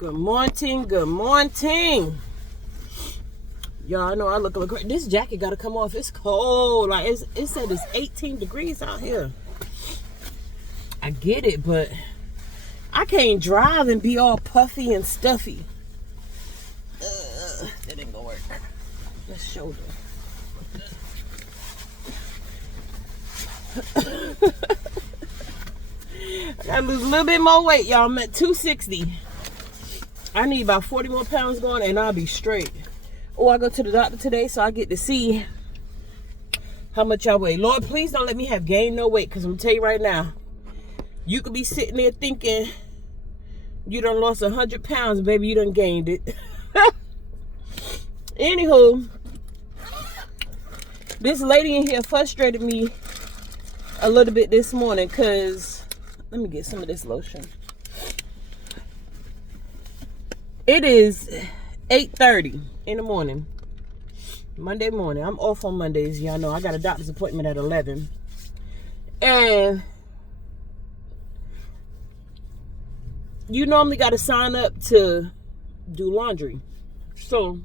Good morning, good morning. Y'all know I look great. This jacket gotta come off. It's cold. Like it said it's 18 degrees out here. I get it, but I can't drive and be all puffy and stuffy. That ain't gonna work. Let's shoulder. I gotta lose a little bit more weight, y'all. I'm at 260. I need about 40 more pounds going and I'll be straight. Oh, I go to the doctor today so I get to see how much I weigh. Lord, please don't let me have gained no weight, because I'm gonna tell you right now, you could be sitting there thinking you done lost 100 pounds, baby. You done gained it. Anywho, this lady in here frustrated me a little bit this morning because, let me get some of this lotion. It is 8:30 in the morning, Monday morning. I'm off on Mondays. Y'all know I got a doctor's appointment at 11. And you normally got to sign up to do laundry. So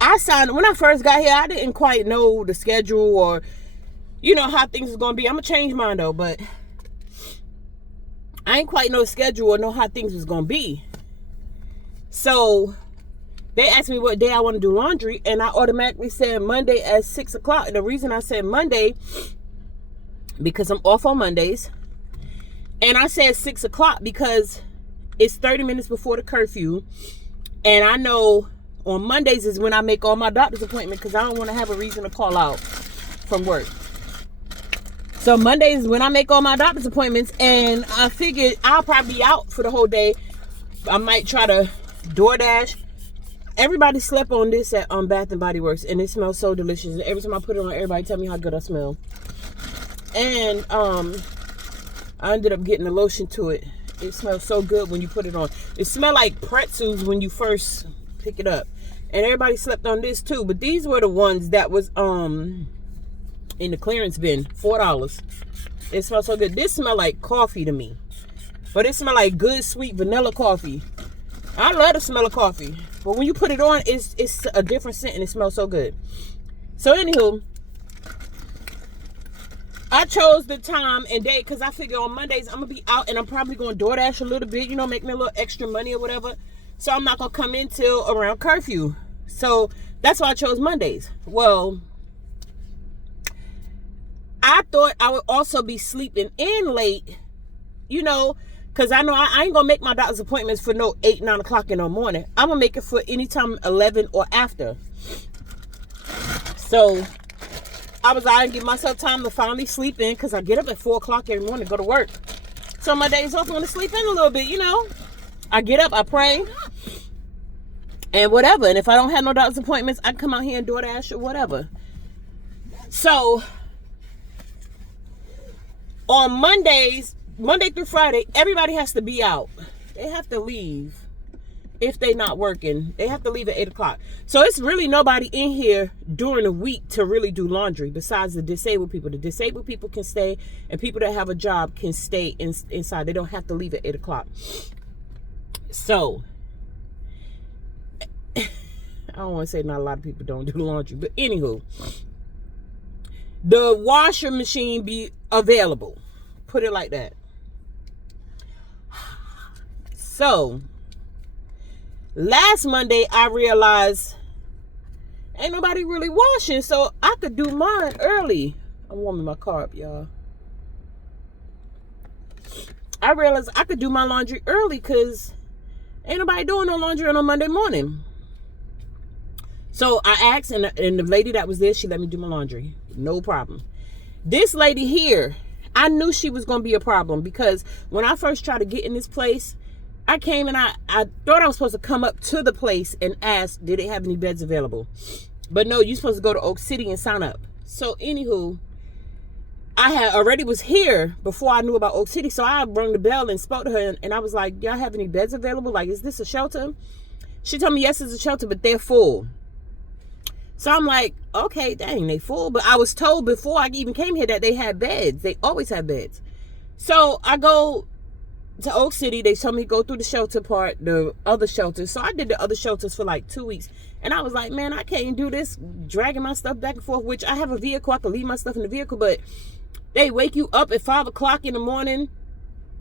I signed, when I first got here, I didn't quite know the schedule or, you know, how things was going to be. I'm going to change mine though, but I ain't quite know the schedule or know how things was going to be. So they asked me what day I want to do laundry, and I automatically said Monday at 6 o'clock. And the reason I said Monday, because I'm off on Mondays. And I said 6 o'clock because it's 30 minutes before the curfew. And I know on Mondays is when I make all my doctor's appointments, because I don't want to have a reason to call out from work. So Mondays is when I make all my doctor's appointments, and I figured I'll probably be out for the whole day. I might try to DoorDash. Everybody slept on this at Bath and Body Works, and it smells so delicious. And every time I put it on, everybody tell me how good I smell. And I ended up getting a lotion to it. It smells so good when you put it on. It smells like pretzels when you first pick it up. And everybody slept on this too, but these were the ones that was in the clearance bin, $4. It smells so good. This smells like coffee to me, but it smells like good sweet vanilla coffee. I love the smell of coffee, but when you put it on, it's a different scent and it smells so good. So anywho, I chose the time and day because I figure on Mondays I'm gonna be out and I'm probably gonna DoorDash a little bit, you know, make me a little extra money or whatever. So I'm not gonna come in till around curfew. So that's why I chose Mondays. Well, I thought I would also be sleeping in late, you know, because I know I ain't going to make my doctor's appointments for no 8, 9 o'clock in the morning. I'm going to make it for anytime 11 or after. So I didn't give myself time to finally sleep in, because I get up at 4 o'clock every morning to go to work. So my days off, I'm going to sleep in a little bit, you know. I get up, I pray, and whatever. And if I don't have no doctor's appointments, I can come out here and DoorDash or whatever. So on Mondays, Monday through Friday, everybody has to be out. They have to leave if they're not working. They have to leave at 8 o'clock. So it's really nobody in here during the week to really do laundry besides the disabled people. The disabled people can stay, and people that have a job can stay inside. They don't have to leave at 8 o'clock. So I don't want to say not a lot of people don't do laundry, but anywho, the washer machine be available. Put it like that. So last Monday I realized ain't nobody really washing, so I could do mine early. I'm warming my car up, y'all. I realized I could do my laundry early because ain't nobody doing no laundry on a Monday morning. So I asked, and the lady that was there, she let me do my laundry. No problem. This lady here, I knew she was going to be a problem, because when I first tried to get in this place, I came and I thought I was supposed to come up to the place and ask, did they have any beds available? But no, you're supposed to go to Oak City and sign up. So anywho, I had already was here before I knew about Oak City. So I rang the bell and spoke to her, and I was like, y'all have any beds available? Like, is this a shelter? She told me, yes, it's a shelter, but they're full. So I'm like, okay, dang, they full. But I was told before I even came here that they had beds. They always have beds. So I go to Oak City. They told me to go through the shelter part, the other shelters. So I did the other shelters for like 2 weeks. And I was like, man, I can't do this dragging my stuff back and forth, which I have a vehicle. I can leave my stuff in the vehicle, but they wake you up at 5 o'clock in the morning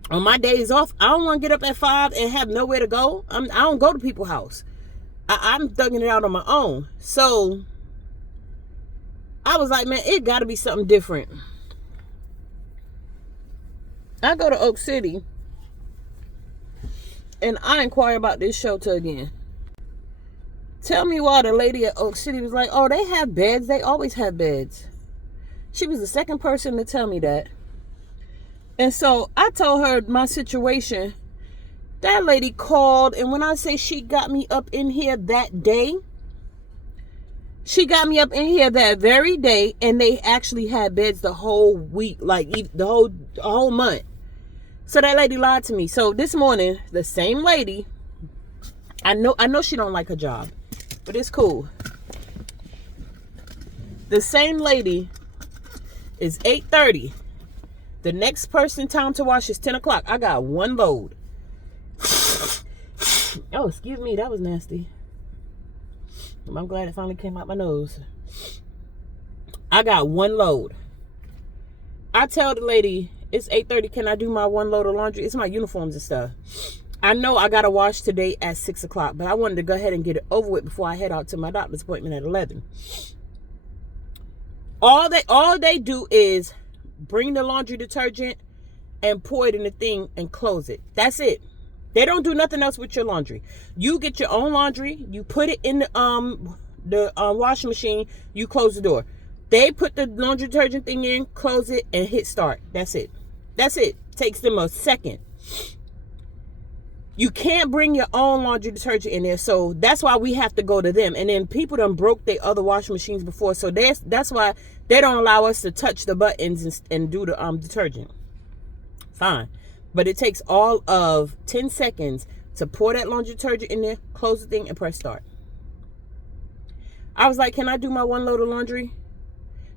on my days off. I don't want to get up at 5 and have nowhere to go. I don't go to people's house. I'm thugging it out on my own. So I was like, man, it got to be something different. I go to Oak City and I inquire about this shelter again. Tell me why the lady at Oak City was like, oh, they have beds. They always have beds. She was the second person to tell me that. And so I told her my situation. That lady called, and when I say she got me up in here that day, she got me up in here that very day, and they actually had beds the whole week, like the whole month. So that lady lied to me. So this morning, the same lady, I know she don't like her job, but it's cool. The same lady is 8:30. The next person time to wash is 10 o'clock. I got one load. Oh, excuse me. That was nasty. I'm glad it finally came out my nose. I got one load. I tell the lady, it's 8:30. Can I do my one load of laundry? It's my uniforms and stuff. I know I got to wash today at 6 o'clock, but I wanted to go ahead and get it over with before I head out to my doctor's appointment at 11. All they do is bring the laundry detergent and pour it in the thing and close it. That's it. They don't do nothing else with your laundry. You get your own laundry, you put it in the washing machine, you close the door. They put the laundry detergent thing in, close it, and hit start. That's it. That's it. Takes them a second. You can't bring your own laundry detergent in there, so that's why we have to go to them. And then people done broke their other washing machines before, so that's why they don't allow us to touch the buttons and do the detergent. Fine. But it takes all of 10 seconds to pour that laundry detergent in there, close the thing, and press start. I was like, can I do my one load of laundry?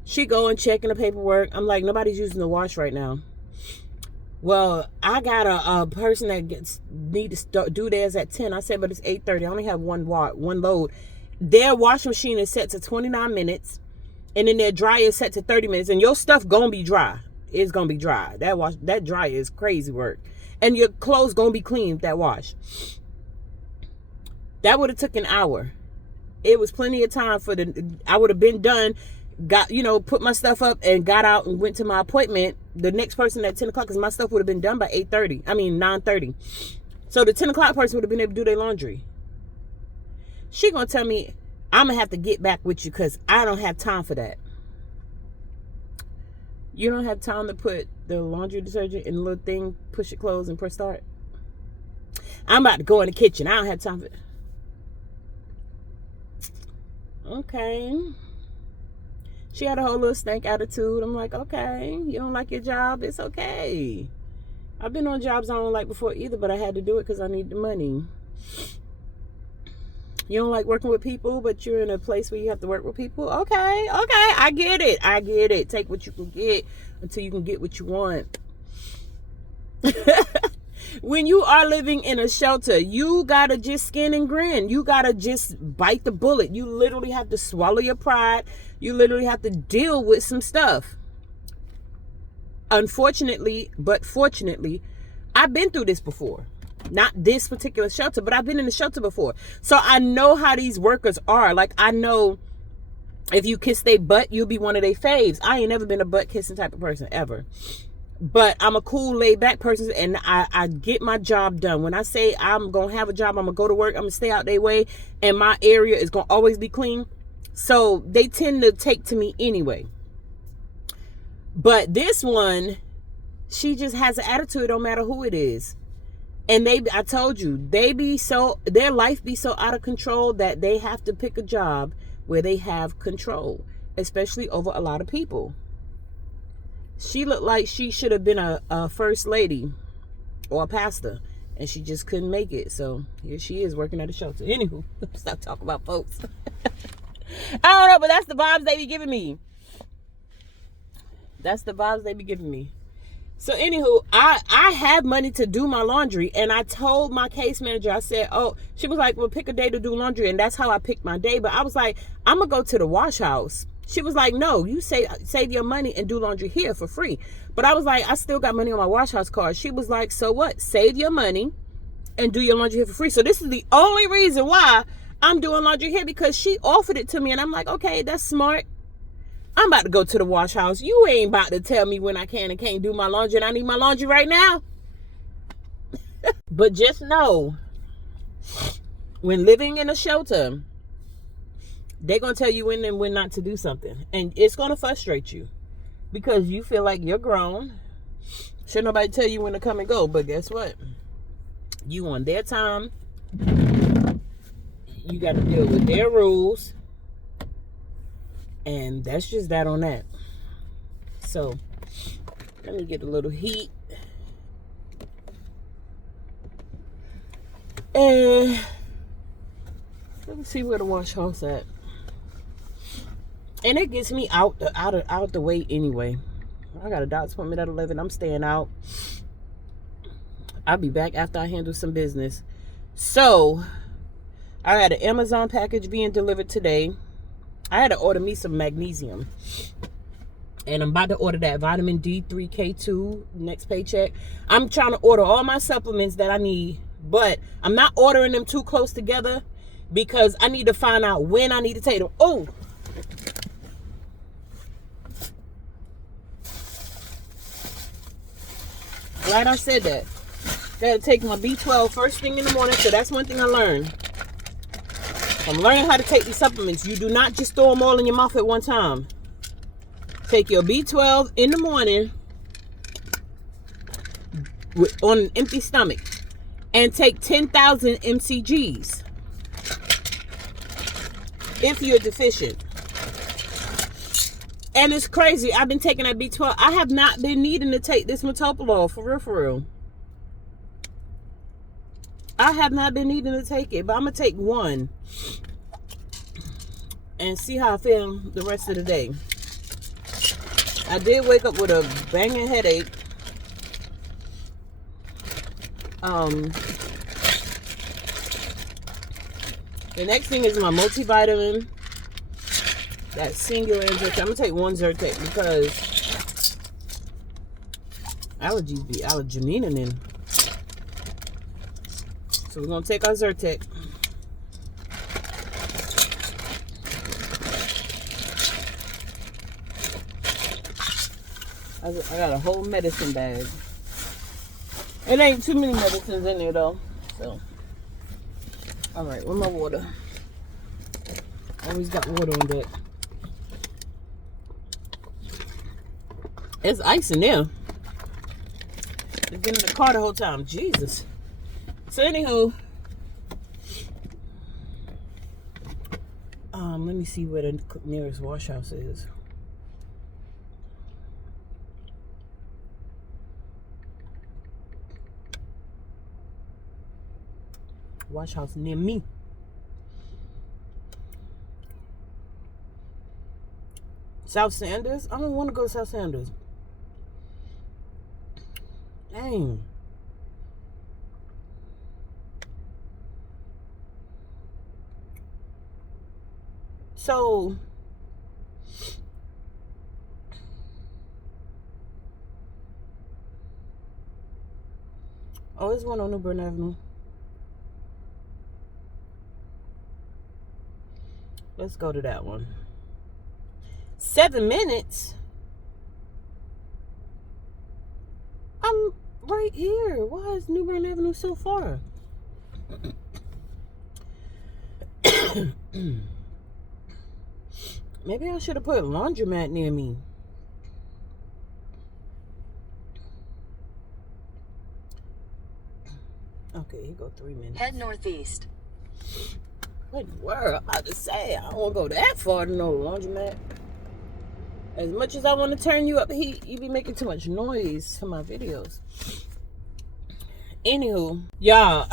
She go and check in the paperwork. I'm like, nobody's using the wash right now. Well, I got a person that need to start do theirs at 10. I said, but it's 8:30. I only have one load. Their washing machine is set to 29 minutes, and then their dryer is set to 30 minutes, and your stuff gonna be dry. It's gonna be dry. That dryer is crazy work, and your clothes gonna be clean with that wash. That would have took an hour. It was plenty of time I would have been done. Put my stuff up and got out and went to my appointment. The next person at 10 o'clock, because my stuff would have been done by 9:30. So the 10 o'clock person would have been able to do their laundry. She gonna tell me, I'm gonna have to get back with you because I don't have time for that. You don't have time to put the laundry detergent in the little thing, push it close, and press start? I'm about to go in the kitchen. I don't have time for it. Okay. She had a whole little stank attitude. I'm like, okay, you don't like your job? It's okay. I've been on jobs I don't like before either, but I had to do it because I need the money. You don't like working with people, but you're in a place where you have to work with people? Okay, I get it. Take what you can get until you can get what you want. When you are living in a shelter, you gotta just skin and grin. You gotta just bite the bullet. You literally have to swallow your pride. You literally have to deal with some stuff. Unfortunately, but fortunately, I've been through this before. Not this particular shelter, but I've been in the shelter before. So I know how these workers are. Like, I know if you kiss their butt, you'll be one of their faves. I ain't never been a butt kissing type of person, ever. But I'm a cool, laid back person, and I get my job done. When I say I'm going to have a job, I'm going to go to work, I'm going to stay out their way, and my area is going to always be clean. So they tend to take to me anyway. But this one, she just has an attitude, no matter who it is. And I told you, their life be so out of control that they have to pick a job where they have control, especially over a lot of people. She looked like she should have been a first lady or a pastor, and she just couldn't make it. So here she is working at a shelter. Anywho, stop talking about folks. I don't know, but that's the vibes they be giving me. So anywho, I have money to do my laundry, and I told my case manager, I said, oh, she was like, well, pick a day to do laundry, and that's how I picked my day. But I was like, I'm gonna go to the wash house. She was like, no, you save your money and do laundry here for free. But I was like, I still got money on my wash house card. She was like, so what? Save your money and do your laundry here for free. So this is the only reason why I'm doing laundry here, because she offered it to me, and I'm like, okay, that's smart. I'm about to go to the wash house. You ain't about to tell me when I can and can't do my laundry, and I need my laundry right now. But just know, when living in a shelter, they're going to tell you when and when not to do something. And it's going to frustrate you because you feel like you're grown. Should nobody tell you when to come and go. But guess what? You on their time. You got to deal with their rules. And that's just that on that. So, let me get a little heat. And let me see where the wash house at. And it gets me out the way anyway. I got a doctor's appointment at 11. I'm staying out. I'll be back after I handle some business. So, I had an Amazon package being delivered today. I had to order me some magnesium. And I'm about to order that vitamin D3 K2 next paycheck. I'm trying to order all my supplements that I need. But I'm not ordering them too close together because I need to find out when I need to take them. Oh! Right, I said that. Gotta take my B12 first thing in the morning. So that's one thing I learned. I'm learning how to take these supplements. You do not just throw them all in your mouth at one time. Take your B12 in the morning on an empty stomach and take 10,000 mcgs if you're deficient. And it's crazy. I've been taking that B12. I have not been needing to take this metoprolol for real, for real. I have not been needing to take it, but I'm going to take one and see how I feel the rest of the day. I did wake up with a banging headache. The next thing is my multivitamin. That singular Zyrtec. I'm going to take one Zyrtec because allergies be allergenin in. So we're going to take our Zyrtec. I got a whole medicine bag. It ain't too many medicines in there though. So, alright, where's my water? Always got water on deck. It's ice in there. It's been in the car the whole time. Jesus. So anywho, let me see where the nearest wash house is. Wash house near me. South Sanders? I don't want to go to South Sanders. Dang. So, oh, there's one on New Bern Avenue. Let's go to that one. 7 minutes? I'm right here. Why is New Bern Avenue so far? Maybe I should have put a laundromat near me. Okay, here go 3 minutes. Head northeast. What in the world? I'm about to say, I don't want to go that far to no laundromat. As much as I want to turn you up heat, you be making too much noise for my videos. Anywho, y'all,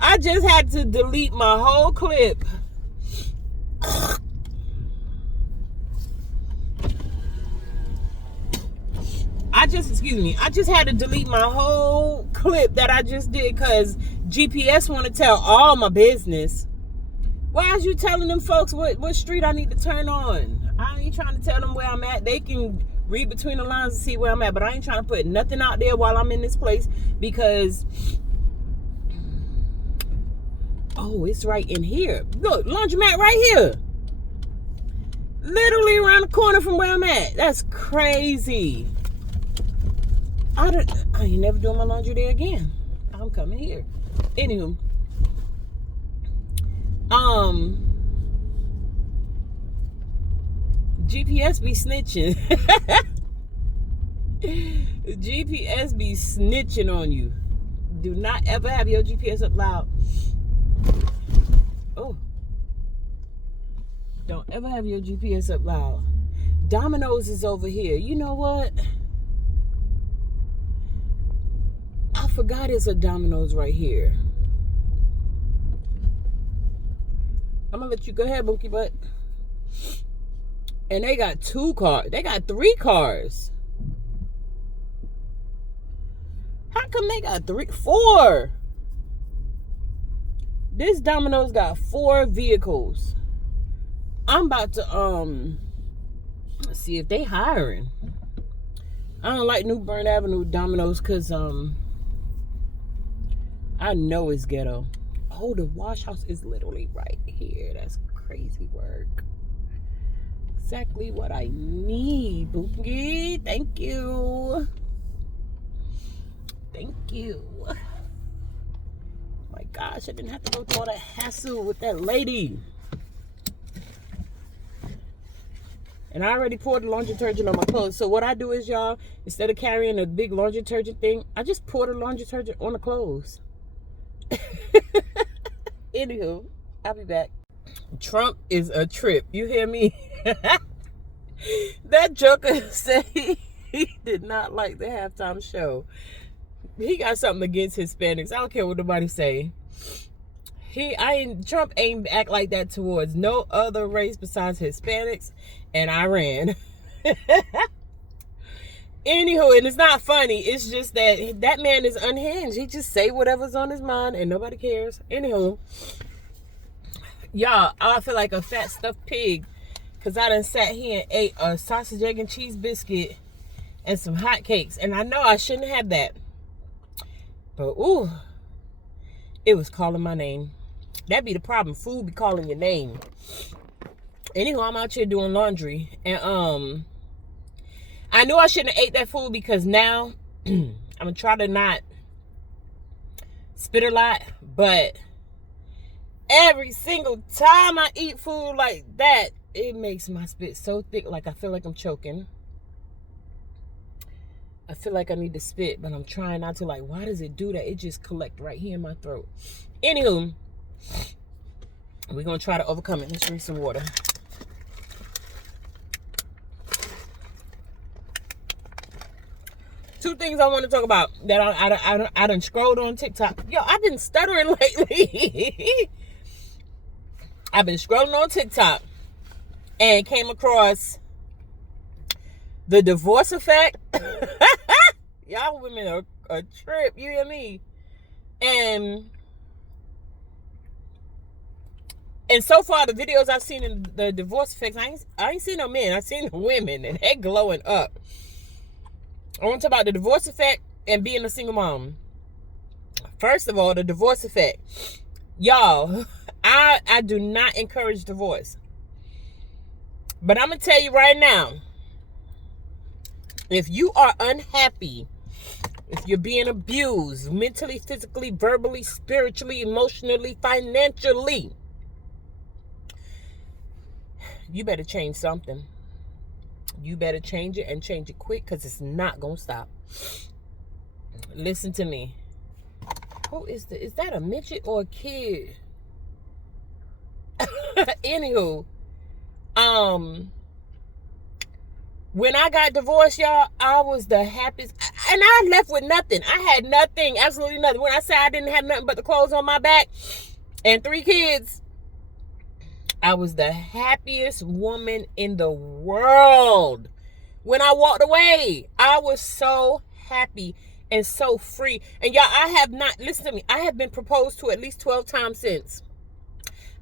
I just had to delete my whole clip. I just had to delete my whole clip that I just did because GPS want to tell all my business. Why is you telling them folks what street I need to turn on? I ain't trying to tell them where I'm at. They can read between the lines and see where I'm at, but I ain't trying to put nothing out there while I'm in this place because, oh, it's right in here. Look, laundromat right here. Literally around the corner from where I'm at. That's crazy. I ain't never doing my laundry there again. I'm coming here. Anywho. GPS be snitching. GPS be snitching on you. Do not ever have your GPS up loud. Oh. Don't ever have your GPS up loud. Domino's is over here. You know what? I forgot it's a Domino's right here. I'm gonna let you go ahead, Bookie Butt. And they got 2 cars. They got 3 cars. How come they got 4? This Domino's got 4 vehicles. I'm about to let's see if they hiring. I don't like New Bern Avenue Domino's because I know it's ghetto. Oh, the wash house is literally right here. That's crazy work. Exactly what I need, Bookie. Thank you. Thank you. Oh my gosh, I didn't have to go through all that hassle with that lady. And I already poured the laundry detergent on my clothes. So what I do is, y'all, instead of carrying a big laundry detergent thing, I just pour the laundry detergent on the clothes. Anywho, I'll be back. Trump is a trip. You hear me? That joker said he did not like the halftime show. He got something against Hispanics. I don't care what nobody say. Trump ain't act like that towards no other race besides Hispanics and Iran. Anywho, and it's not funny. It's just that man is unhinged. He just say whatever's on his mind and nobody cares. Anywho, y'all, I feel like a fat stuffed pig because I done sat here and ate a sausage, egg, and cheese biscuit and some hot cakes. And I know I shouldn't have that. But, ooh, it was calling my name. That be the problem. Food be calling your name. Anyway, I'm out here doing laundry. And I knew I shouldn't have ate that food because now I'm going to try to not spit a lot. But every single time I eat food like that, it makes my spit so thick. Like I feel like I'm choking. I feel like I need to spit, but I'm trying not to. Like, why does it do that? It just collect right here in my throat. Anywho, we're going to try to overcome it. Let's drink some water. Two things I want to talk about that I done scrolled on TikTok. Yo, I've been stuttering lately. I've been scrolling on TikTok and came across the divorce effect. Y'all women are a trip, you hear me? And so far, the videos I've seen in the divorce effects, I ain't seen no men. I've seen the women, and they're glowing up. I want to talk about the divorce effect and being a single mom. First of all, the divorce effect. Y'all, I do not encourage divorce. But I'm going to tell you right now, if you are unhappy, if you're being abused mentally, physically, verbally, spiritually, emotionally, financially, you better change something. You better change it and change it quick because it's not going to stop. Listen to me. Who is that a midget or a kid? Anywho, when I got divorced, y'all, I was the happiest. And I left with nothing. I had nothing, absolutely nothing. When I say I didn't have nothing but the clothes on my back and 3 kids, I was the happiest woman in the world when I walked away. I was so happy and so free. And y'all, I have not, listen to me, I have been proposed to at least 12 times since.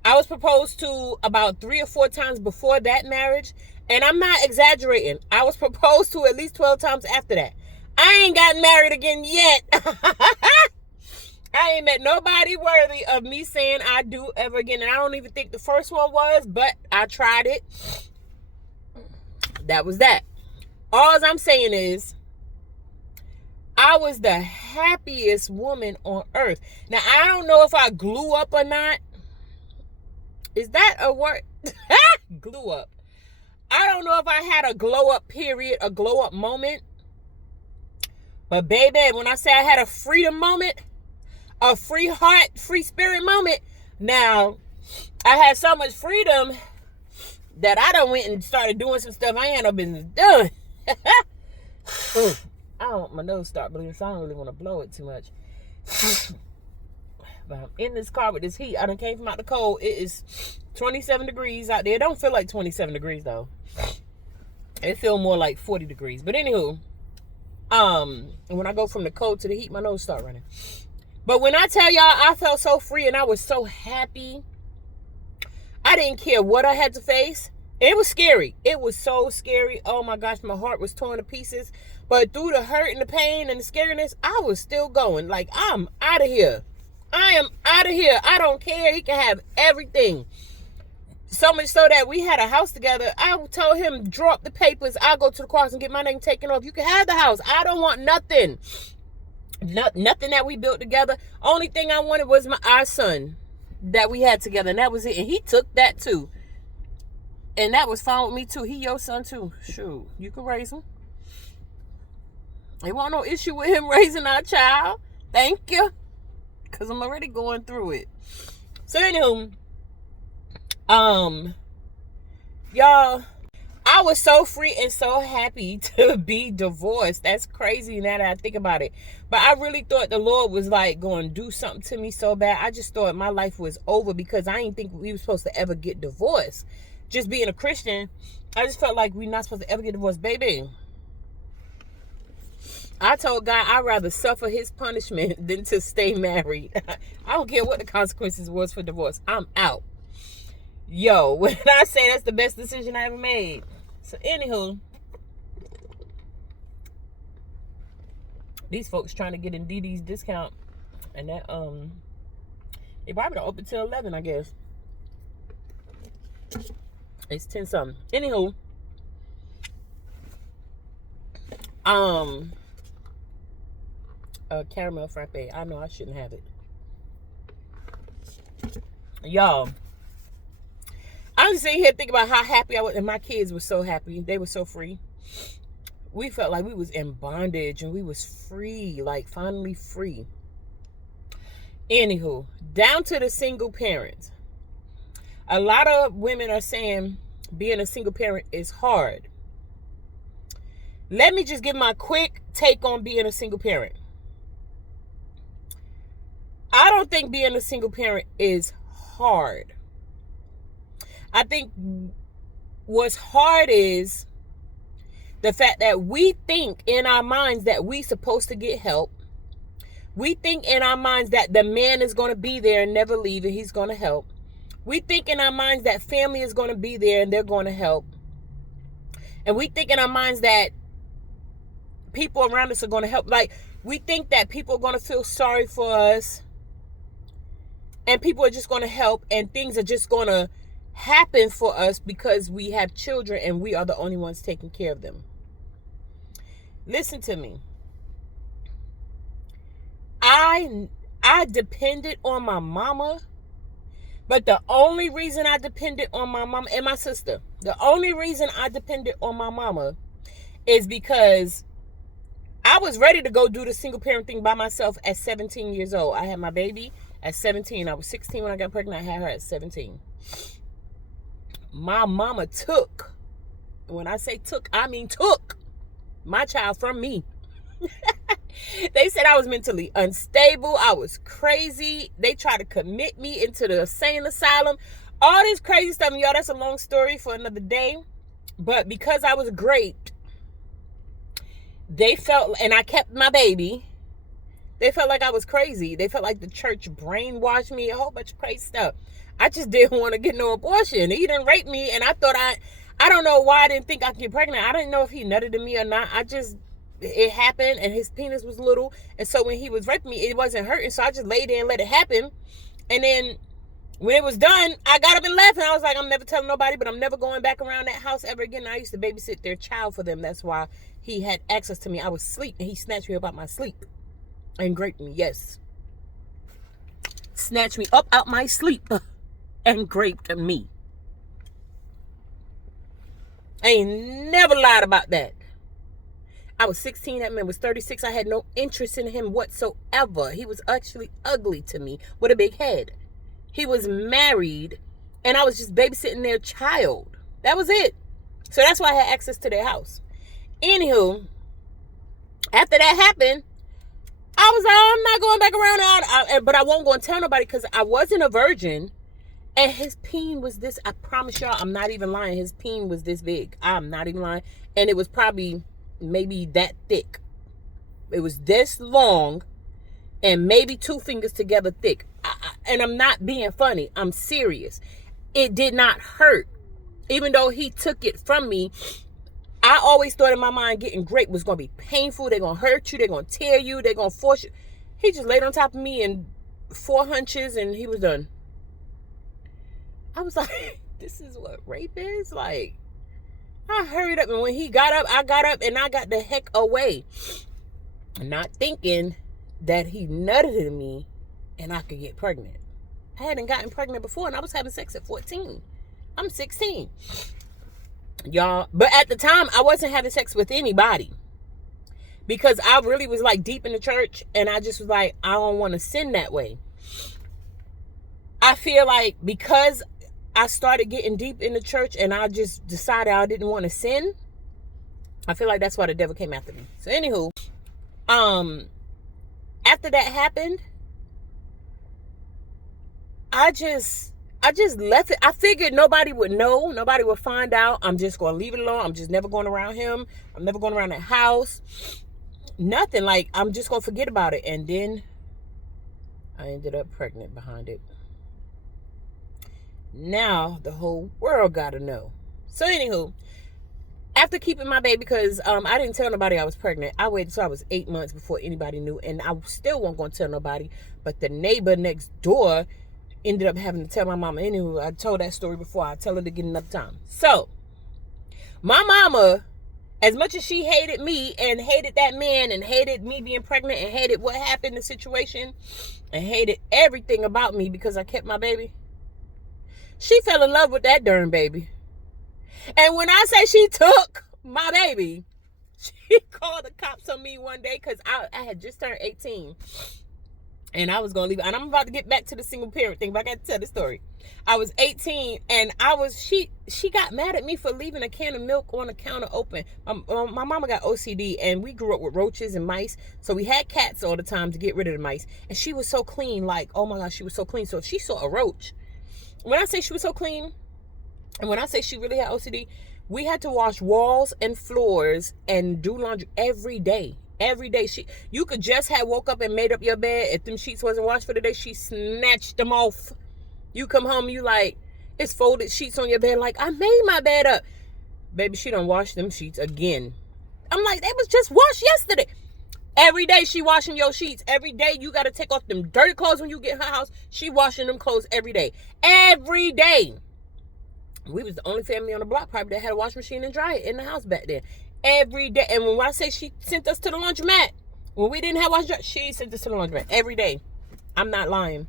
I was proposed to about 3 or 4 times before that marriage. And I'm not exaggerating. I was proposed to at least 12 times after that. I ain't gotten married again yet. I ain't met nobody worthy of me saying I do ever again. And I don't even think the first one was, but I tried it. That was that. All I'm saying is, I was the happiest woman on earth. Now, I don't know if I glue up or not. Is that a word? Glue up. I don't know if I had a glow up period, a glow up moment. But baby, when I say I had a freedom moment, a free heart, free spirit moment. Now, I had so much freedom that I done went and started doing some stuff I ain't no business doing. I don't want my nose start bleeding, so I don't really want to blow it too much. But I'm in this car with this heat. I done came from out the cold. It is 27 degrees out there. It don't feel like 27 degrees though. It feel more like 40 degrees. But anywho, when I go from the cold to the heat, my nose start running. But when I tell y'all, I felt so free and I was so happy. I didn't care what I had to face. It was scary. It was so scary. Oh my gosh, my heart was torn to pieces. But through the hurt and the pain and the scariness, I was still going. Like, I'm out of here. I am out of here. I don't care. He can have everything. So much so that we had a house together. I told him, drop the papers. I'll go to the courts and get my name taken off. You can have the house. I don't want nothing. Nothing that we built together. Only thing I wanted was our son that we had together. And that was it. And he took that too. And that was fine with me too. He your son too. Shoot. You can raise him. There wasn't no issue with him raising our child. Thank you. Because I'm already going through it. So anywho, y'all, I was so free and so happy to be divorced. That's crazy now that I think about it. But I really thought the Lord was like going to do something to me so bad. I just thought my life was over because I didn't think we were supposed to ever get divorced. Just being a Christian, I just felt like we're not supposed to ever get divorced. Baby, I told God I'd rather suffer his punishment than to stay married. I don't care what the consequences was for divorce. I'm out. Yo, when I say that's the best decision I ever made. So anywho, these folks trying to get in DD's discount. And that, they probably don't open till 11, I guess. It's 10 something. Anywho, caramel frappe. I know I shouldn't have it. Y'all, I'm just sitting here thinking about how happy I was, and my kids were so happy. They were so free. We felt like we was in bondage, and we was free, like finally free. Anywho, down to the single parents. A lot of women are saying being a single parent is hard. Let me just give my quick take on being a single parent. I don't think being a single parent is hard. I think what's hard is the fact that we think in our minds that we supposed to get help. We think in our minds that the man is going to be there and never leave and he's going to help. We think in our minds that family is going to be there and they're going to help. And we think in our minds that people around us are going to help. Like, we think that people are going to feel sorry for us. And people are just going to help. And things are just going to happen for us because we have children and we are the only ones taking care of them. Listen to me. I depended on my mama. But the only reason I depended on my mama and my sister, the only reason I depended on my mama is because I was ready to go do the single parent thing by myself at 17 years old. I had my baby at 17. I was 16 when I got pregnant. I had her at 17. My mama took, when I say took, I mean took my child from me. They said I was mentally unstable. I was crazy. They tried to commit me into the insane asylum. All this crazy stuff. And y'all, that's a long story for another day. But because I was raped they felt, and I kept my baby. They felt like I was crazy. They felt like the church brainwashed me, a whole bunch of crazy stuff. I just didn't want to get no abortion. He didn't rape me, and I thought I don't know why I didn't think I could get pregnant. I didn't know if he nutted in me or not. It happened, and his penis was little, and so when he was raping me, it wasn't hurting, so I just laid there and let it happen. And then when it was done, I got up and left, and I was like, I'm never telling nobody, but I'm never going back around that house ever again. And I used to babysit their child for them. That's why he had access to me. I was asleep, and he snatched me up out my sleep and raped me. Yes, snatched me up out my sleep and raped me. I ain't never lied about that. I was 16, that man was 36. I had no interest in him whatsoever. He was actually ugly to me with a big head. He was married, and I was just babysitting their child. That was it. So that's why I had access to their house. Anywho, after that happened, I was like, I'm not going back around. But I won't go and tell nobody because I wasn't a virgin. And his peen was this. I promise y'all, I'm not even lying. His peen was this big. I'm not even lying. And it was probably maybe that thick. It was this long and maybe 2 fingers together thick. And I'm not being funny. I'm serious. It did not hurt. Even though he took it from me, I always thought in my mind getting raped was going to be painful. They're going to hurt you. They're going to tear you. They're going to force you. He just laid on top of me in 4 hunches and he was done. I was like, this is what rape is? Like, I hurried up, and when he got up, I got up, and I got the heck away. Not thinking that he nutted in me and I could get pregnant. I hadn't gotten pregnant before, and I was having sex at 14. I'm 16. Y'all, but at the time, I wasn't having sex with anybody. Because I really was like deep in the church, and I just was like, I don't want to sin that way. I feel like because I started getting deep in the church and I just decided I didn't want to sin, I feel like that's why the devil came after me. So anywho, after that happened, I just left it. I figured nobody would know. Nobody would find out. I'm just going to leave it alone. I'm just never going around him. I'm never going around that house. Nothing. Like, I'm just going to forget about it. And then I ended up pregnant behind it. Now the whole world got to know. So anywho, after keeping my baby, because I didn't tell nobody I was pregnant. I waited till I was 8 months before anybody knew. And I still wasn't going to tell nobody. But the neighbor next door ended up having to tell my mama. Anywho, I told that story before. I'll tell it again another time. So, my mama, as much as she hated me and hated that man and hated me being pregnant and hated what happened, the situation, and hated everything about me because I kept my baby, she fell in love with that darn baby. And when I say she took my baby, she called the cops on me one day because I had just turned 18. And I was going to leave. And I'm about to get back to the single parent thing, but I got to tell the story. I was 18 and she got mad at me for leaving a can of milk on the counter open. My mama got OCD and we grew up with roaches and mice. So we had cats all the time to get rid of the mice. And she was so clean. Like, oh my gosh, she was so clean. So if she saw a roach, when I say she was so clean, and when I say she really had OCD, we had to wash walls and floors and do laundry every day. Every day. You could just have woke up and made up your bed. If them sheets wasn't washed for the day, she snatched them off. You come home, you like, it's folded sheets on your bed. Like, I made my bed up. Baby, she done washed them sheets again. I'm like, they was just washed yesterday. Every day she washing your sheets. Every day you got to take off them dirty clothes when you get in her house. She washing them clothes every day. Every day. We was the only family on the block probably that had a washing machine and dryer in the house back then. Every day. And when I say she sent us to the laundromat, when we didn't have washing machine, she sent us to the laundromat every day. I'm not lying.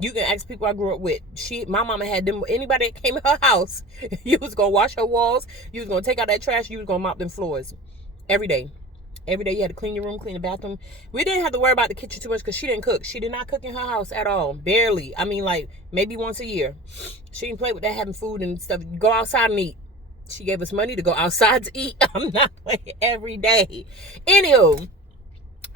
You can ask people I grew up with. My mama had them. Anybody that came in her house, you was going to wash her walls. You was going to take out that trash. You was going to mop them floors. Every day. Every day you had to clean your room, clean the bathroom. We didn't have to worry about the kitchen too much because she didn't cook. She did not cook in her house at all. Barely. I mean, like, maybe once a year. She didn't play with that, having food and stuff. Go outside and eat. She gave us money to go outside to eat. I'm not playing every day. Anywho,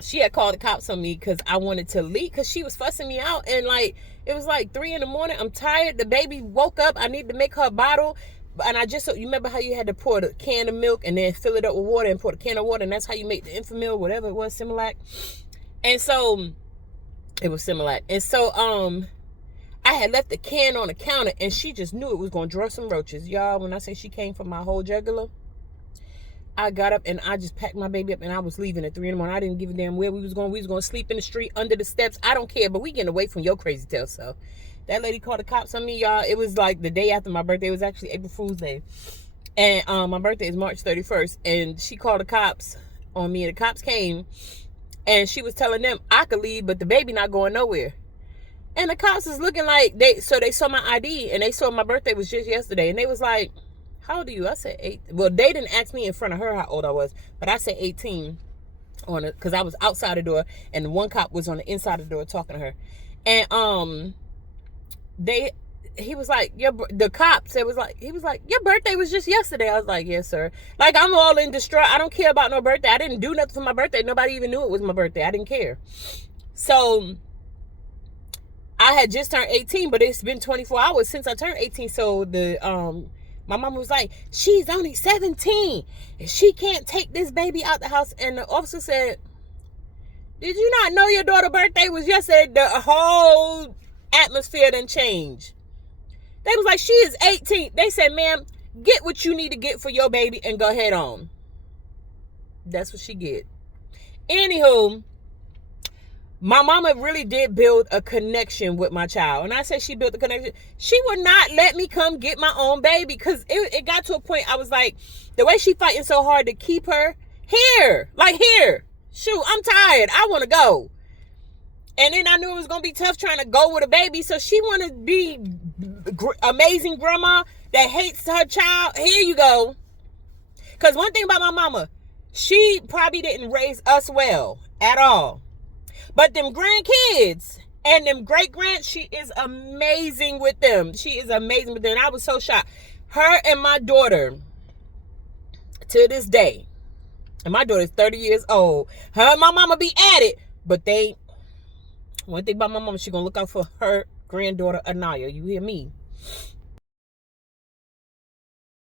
she had called the cops on me because I wanted to leave because she was fussing me out. And, like, it was like 3 a.m. I'm tired. The baby woke up. I need to make her a bottle. And you remember how you had to pour the can of milk and then fill it up with water and pour the can of water, and that's how you make the Enfamil, whatever it was, Similac. And so it was Similac. And so I had left the can on the counter, and she just knew it was gonna draw some roaches. Y'all, when I say she came for my whole jugular, I got up and I just packed my baby up, and I was leaving at 3 in the morning. I didn't give a damn where we was going. We was gonna sleep in the street, under the steps. I don't care, but we getting away from your crazy tail. So that lady called the cops on me, y'all. It was like the day after my birthday. It was actually April Fool's Day. And my birthday is March 31st. And she called the cops on me. And the cops came. And she was telling them I could leave, but the baby not going nowhere. And the cops was looking like, they saw my ID. And they saw my birthday was just yesterday. And they was like, how old are you? I said 8. Well, they didn't ask me in front of her how old I was. But I said 18. Because I was outside the door. And one cop was on the inside of the door talking to her. And he was like, the cop said, he was like, your birthday was just yesterday. I was like, yes, sir. Like, I'm all in distraught. I don't care about no birthday. I didn't do nothing for my birthday. Nobody even knew it was my birthday. I didn't care. So I had just turned 18, but it's been 24 hours since I turned 18. So my mom was like, she's only 17 and she can't take this baby out the house. And the officer said, did you not know your daughter's birthday was yesterday? The whole atmosphere done changed. They was like, she is 18. They said, ma'am, get what you need to get for your baby and go head on. That's what she get. Anywho, my mama really did build a connection with my child. And I say she built a connection. She would not let me come get my own baby, because it got to a point I was like, the way she fighting so hard to keep her here. Like, here. Shoot, I'm tired. I want to go. And then I knew it was going to be tough trying to go with a baby. So she wanted to be amazing grandma that hates her child. Here you go. Because one thing about my mama, she probably didn't raise us well at all. But them grandkids and them great-grands, she is amazing with them. She is amazing with them. And I was so shocked. Her and my daughter, to this day, and my daughter's 30 years old. Her and my mama be at it. But one thing about my mama, she gonna look out for her granddaughter, Anaya. You hear me?